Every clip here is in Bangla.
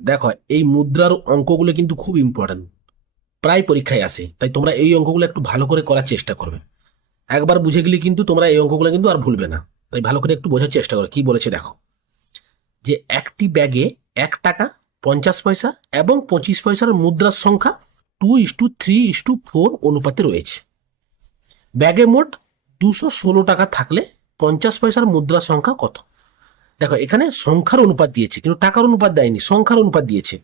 দেখো, এই মুদ্রার অঙ্কগুলো কিন্তু খুব ইম্পর্টেন্ট প্রায় পরীক্ষায় আসে তাই তোমরা এই অঙ্কগুলো একটু ভালো করে করার চেষ্টা করবে। একবার বুঝে গেলে কিন্তু তোমরা এই অঙ্কগুলো কিন্তু আর ভুলবে না। তাই ভালো করে একটু বোঝার চেষ্টা করো, কি বলেছে দেখো। যে একটি ব্যাগে এক টাকা, পঞ্চাশ পয়সা এবং পঁচিশ পয়সার মুদ্রার সংখ্যা two is to three is to four অনুপাতে রয়েছে। ব্যাগে মোট দুশো ষোলো টাকা থাকলে পঞ্চাশ পয়সার মুদ্রার সংখ্যা কত? দেখো, এখানে সংখ্যার অনুপাত দিয়েছে, কিন্তু টাকার অনুপাত দেয়নি, সংখ্যার অনুপাত দিয়েছে।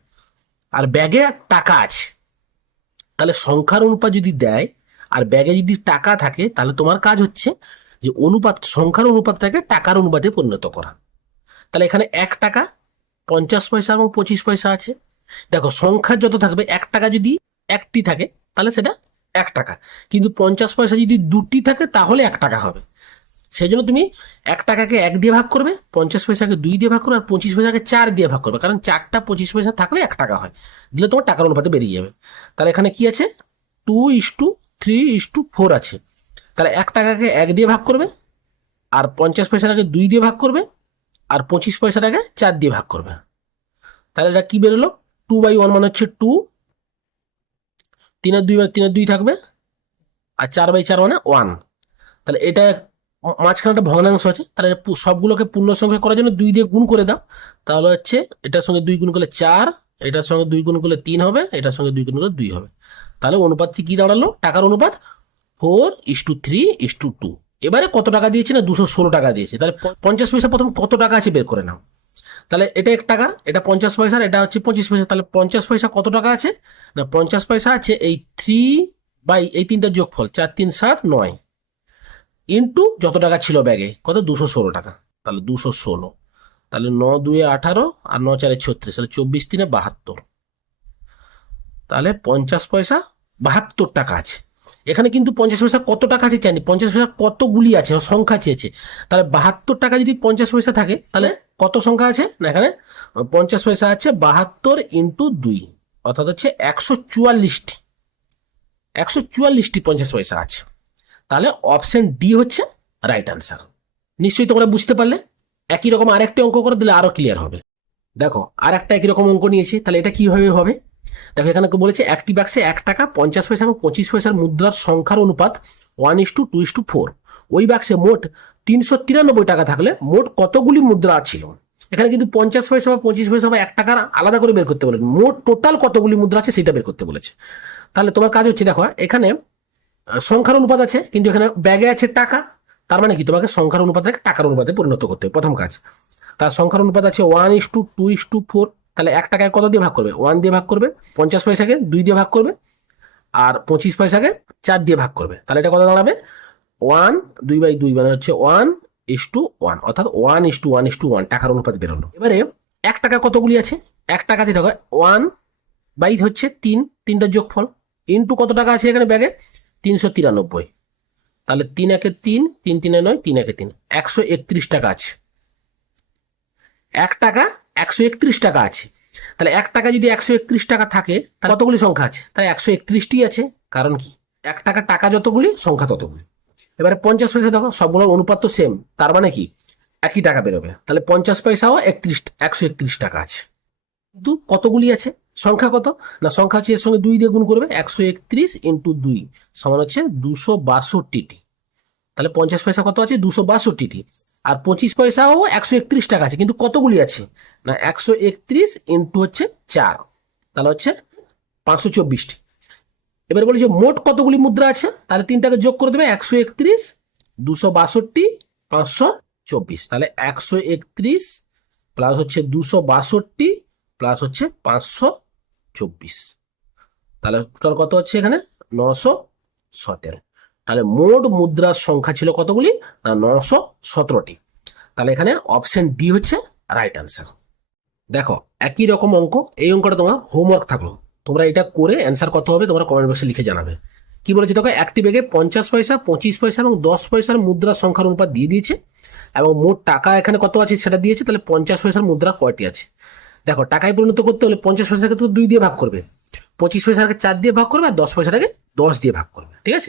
আর ব্যাগে টাকা আছে। তাহলে সংখ্যার অনুপাত যদি দেয়, আর ব্যাগে যদি টাকা থাকে, তাহলে তোমার কাজ হচ্ছে যে অনুপাত, সংখ্যার অনুপাতটাকে টাকার অনুপাতে পরিণত করা। তাহলে এখানে এক টাকা, পঞ্চাশ পয়সা এবং পঁচিশ পয়সা আছে। দেখো, সংখ্যা যত থাকবে, এক টাকা যদি একটি থাকে, তাহলে সেটা এক টাকা। কিন্তু পঞ্চাশ পয়সা যদি দুটি থাকে, তাহলে এক টাকা হবে। সেই জন্য তুমি এক টাকাকে এক দিয়ে ভাগ করবে, পঞ্চাশ পয়সাকে দুই দিয়ে ভাগ করবে আর পঁচিশ পয়সাকে চার দিয়ে ভাগ করবে। কারণ চারটা পঁচিশ পয়সা থাকলে এক টাকা হয়। দিলে তোমার টাকার অনুপাতে বেরিয়ে যাবে। তাহলে এখানে কি আছে? Two is to three is to four আছে। তাহলে এক টাকাকে এক দিয়ে ভাগ করবে আর পঞ্চাশ পয়সাটাকে দুই দিয়ে ভাগ করবে আর পঁচিশ পয়সাটাকে চার দিয়ে ভাগ করবে। তাহলে এটা কি বেরোলো? টু বাই ওয়ান মানে হচ্ছে টু। তিনের দুই তিনের দুই থাকবে। আর চার বাই চার মানে ওয়ান। তাহলে এটা মাঝখানে একটা ভগ্নাংশ আছে, তাহলে সবগুলোকে পূর্ণ সংখ্যা করার জন্য দুই দিয়ে গুণ করে দাও। তাহলে হচ্ছে এটার সঙ্গে দুই গুণ করলে চার, এটার সঙ্গে দুই গুণ করলে তিন হবে, এটার সঙ্গে দুই গুণ করলে দুই হবে। তাহলে অনুপাতটি কি দাঁড়াল? টাকার অনুপাত four is to three is to two. এবারে কত টাকা দিয়েছে না? দুশো ষোলো টাকা দিয়েছে। তাহলে পঞ্চাশ পয়সা প্রথম কত টাকা আছে বের করে নাও। তাহলে এটা এক টাকা, এটা পঞ্চাশ পয়সা এটা হচ্ছে পঁচিশ পয়সা। তাহলে পঞ্চাশ পয়সা কত টাকা আছে? না, পঞ্চাশ পয়সা আছে এই থ্রি বাই, এই তিনটা যোগফল, চার, তিন, সাত, নয়। ইন্টু যত টাকা ছিল ব্যাগে, কত? দুশো ষোলো টাকা। তাহলে দুশো ষোলো। তাহলে ন দুয়ে আঠারো আর ন, চারে ছত্রিশ। তাহলে চব্বিশ তিনে বাহাত্তর। তাহলে পঞ্চাশ পয়সা বাহাত্তর টাকা আছে। এখানে কিন্তু পঞ্চাশ পয়সা কত টাকা আছে জানি? পঞ্চাশ পয়সা কতগুলি আছে? সংখ্যা চেয়েছে। তাহলে বাহাত্তর টাকা যদি পঞ্চাশ পয়সা থাকে, তাহলে কত সংখ্যা আছে? না, এখানে পঞ্চাশ পয়সা আছে বাহাত্তর ইন্টু দুই। অর্থাৎ হচ্ছে একশো চুয়াল্লিশটি। একশো চুয়াল্লিশটি পঞ্চাশ পয়সা আছে। তাহলে অপশন ডি হচ্ছে রাইট আনসার নিশ্চয়ই তোমরা বুঝতে পারলে? একই রকম আরেকটি অঙ্ক করে দিলে আরও ক্লিয়ার হবে। দেখো আর একটা একই রকম অঙ্ক নিয়েছি, তাহলে এটা কীভাবে হবে? দেখো, এখানে বলেছে একটি বাক্সে এক টাকা, পঞ্চাশ পয়সা এবং পঁচিশ পয়সার মুদ্রার সংখ্যার অনুপাত one is to two is to four ওই বাক্সে মোট তিনশো তিরানব্বই টাকা থাকলে মোট কতগুলি মুদ্রা ছিল? এখানে কিন্তু পঞ্চাশ পয়সা বা পঁচিশ পয়সা বা এক টাকার আলাদা করে বের করতে বলেন। মোট টোটাল কতগুলি মুদ্রা আছে সেটা বের করতে বলেছে। তাহলে তোমার কাজ হচ্ছে, দেখো, এখানে সংখ্যার অনুপাত আছে, কিন্তু এখানে ব্যাগে আছে টাকা। তার মানে কি? তোমাকে সংখ্যার অনুপাতটাকে টাকার অনুপাতে পরিণত করতে হবে। প্রথম কাজ। তার সংখ্যার অনুপাত আছে one is to two is to four তাহলে এক টাকায় কত দিয়ে ভাগ করবে? ওয়ান দিয়ে ভাগ করবে, পঞ্চাশ পয়সাকে দুই দিয়ে ভাগ করবে, আর পঁচিশ পয়সাকে চার দিয়ে ভাগ করবে। তাহলে এটা কত দাঁড়াবে? ওয়ান দুই বাই দুই মানে হচ্ছে ওয়ান ইস টু ওয়ান অর্থাৎ one is to one is to one টাকার অনুপাত বেরোলো এবারে এক টাকা কতগুলি আছে? এক টাকাতে দেখো ওয়ান বাই হচ্ছে তিন, তিনটা যোগফল। ইন্টু কত টাকা আছে এখানে ব্যাগে? তিনশো তিরানব্বই। তাহলে তিন একে তিন তিন তিনে নয়, তিন একে তিন। একশো একত্রিশ টাকা আছে। এক টাকা, একশো একত্রিশ টাকা আছে। তাহলে এক টাকা যদি একশো একত্রিশ টাকা থাকে, তাহলে কতগুলি সংখ্যা আছে? তাই একশো একত্রিশটি আছে। কারণ কি? এক টাকা টাকা যতগুলি, সংখ্যা ততগুলি। এবারে পঞ্চাশ পয়সা দেখো, সবগুলোর অনুপাত তো সেম তার মানে কি? একই টাকা বেরোবে। তাহলে পঞ্চাশ পয়সাও একত্রিশ, একশো একত্রিশ টাকা আছে। কিন্তু কতগুলি আছে? সংখ্যা কত? না, সংখ্যা হচ্ছে এর সঙ্গে দুই দিয়ে গুণ করবে, একশো একত্রিশ ইন্টু দুই সমান হচ্ছে দুশো বাষট্টিটি। তাহলে পঞ্চাশ পয়সা কত আছে? দুশো বাষট্টিটি। আর পঁচিশ পয়সাও একশো একত্রিশ টাকা আছে, কিন্তু কতগুলি আছে? না, একশো একত্রিশ ইন্টু হচ্ছে চার, তাহলে হচ্ছে পাঁচশো চব্বিশটি। এবার বলি যে মোট কতগুলি মুদ্রা আছে? তাহলে তিনটাকে যোগ করে দেবে, একশো একত্রিশ, দুশো বাষট্টি, পাঁচশো চব্বিশ। তাহলে একশো একত্রিশ প্লাস হচ্ছে দুশো বাষট্টি প্লাস হচ্ছে পাঁচশো চব্বিশ। তাহলে টোটাল কত হচ্ছে এখানে? নশো সতেরো। তাহলে মোট মুদ্রার সংখ্যা ছিল কতগুলি? না, নশো সতেরোটি। তাহলে এখানে অপশন ডি হচ্ছে রাইট আনসার দেখো, একই রকম অঙ্ক। এই অঙ্কটা তোমার হোমওয়ার্ক থাকল। তোমরা এটা করে অ্যান্সার কত হবে তোমরা কমেন্ট বক্সে লিখে জানাবে। কি বলেছে? দেখো, একটি ব্যাগে পঞ্চাশ পয়সা, পঁচিশ পয়সা এবং দশ পয়সার মুদ্রার সংখ্যার অনুপাত দিয়ে দিয়েছে। এবং মোট টাকা এখানে কত আছে সেটা দিয়েছে? তাহলে পঞ্চাশ পয়সার মুদ্রা কয়টি আছে? দেখো, টাকায় পরিণত করতে হলে পঞ্চাশ পয়সাকে তো দুই দিয়ে ভাগ করবে। পঁচিশ পয়সাকে চার দিয়ে ভাগ করবে আর দশ পয়সাটাকে দশ দিয়ে ভাগ করবে। ঠিক আছে?